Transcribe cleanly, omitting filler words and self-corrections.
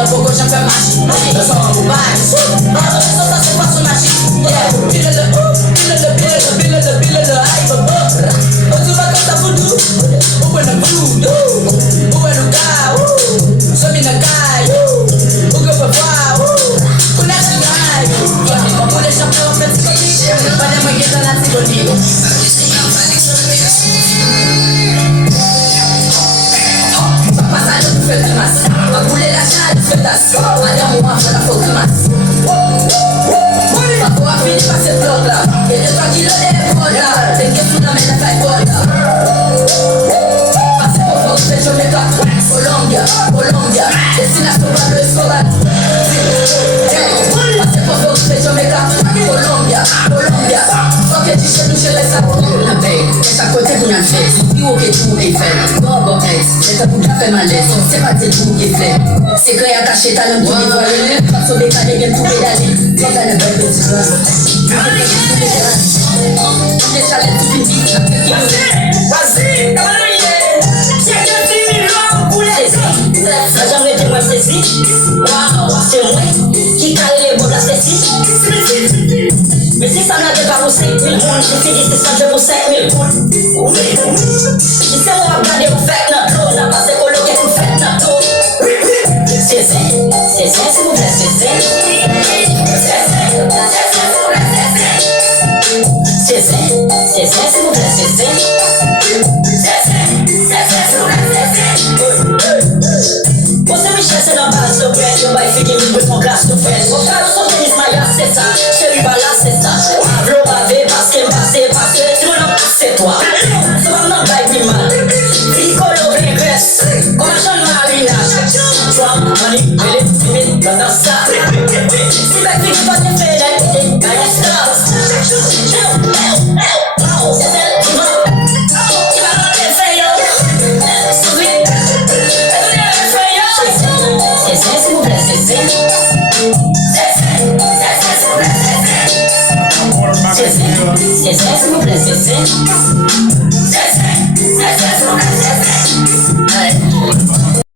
a pouco já faz mais. Eu sou um bobagem. Só tá sem passo na X. Pila, ai, babá. Hoje vai cantar voodoo. O é no voodoo. O é no carro. Some na caia. O que eu vou falar. O next night. Vou deixar pela frente comigo. Vai dar manhã da nazi comigo. Passagem do feu de massa. A mulher achar de pedaço. Olha uma fora fogo de massa. Papo a filha pra ser pronta. Ele é tua guilha, é foda. Tem que fundamentar, vai foda. Passei por fogo, deixa eu me tocar. Colômbia. Destinação para o escolar. Passei por fogo, deixa eu me tocar. Colômbia. Só que diz que não chega essa porra. Essa coisa é minha vez. E o que tu me fez? Bobo ex. Essa puta fait malaise. C'est pas tes tout qui fait. C'est quand y'a caché ta langue, tu les voyais. Pas sauver ta dégaine, tu pédales. Quand t'as le bel petit grain. Les chalets, tu finis. Vas-y, c'est que tu me l'as poulet. Ça jamais été moi saisi. C'est moi qui carré les mots de la saisie. Mais si ça n'a pas pour 5 000 pounds, j'ai fait des sessions pour 5 000 pounds. Si c'est moi à regarder vous faites notre l'eau, n'a pas c'est coloqué vous faites notre l'eau. C'est ça, s'il vous plaît, c'est ça. S'il vous plaît, c'est ça. Você me chance dans base de bread, eu vai fiquer me pôs mon glace de fête. Au cas où son tennis maillard, c'est ça. Je lui balance, c'est ça. Avlo bavé, parce que tu n'as pas, c'est toi. C'est vraiment bail mi mal. Ricolo, régresse. Comme un jeune marinage. Trump, money, really, timide, dans ça. Si back figure pas de fait, là, gagne stars. C'est elle qui va. Qui va dans les feuilles. Souris. S'il vous plaît, c'est ça. S'il vous plaît, c'est ça.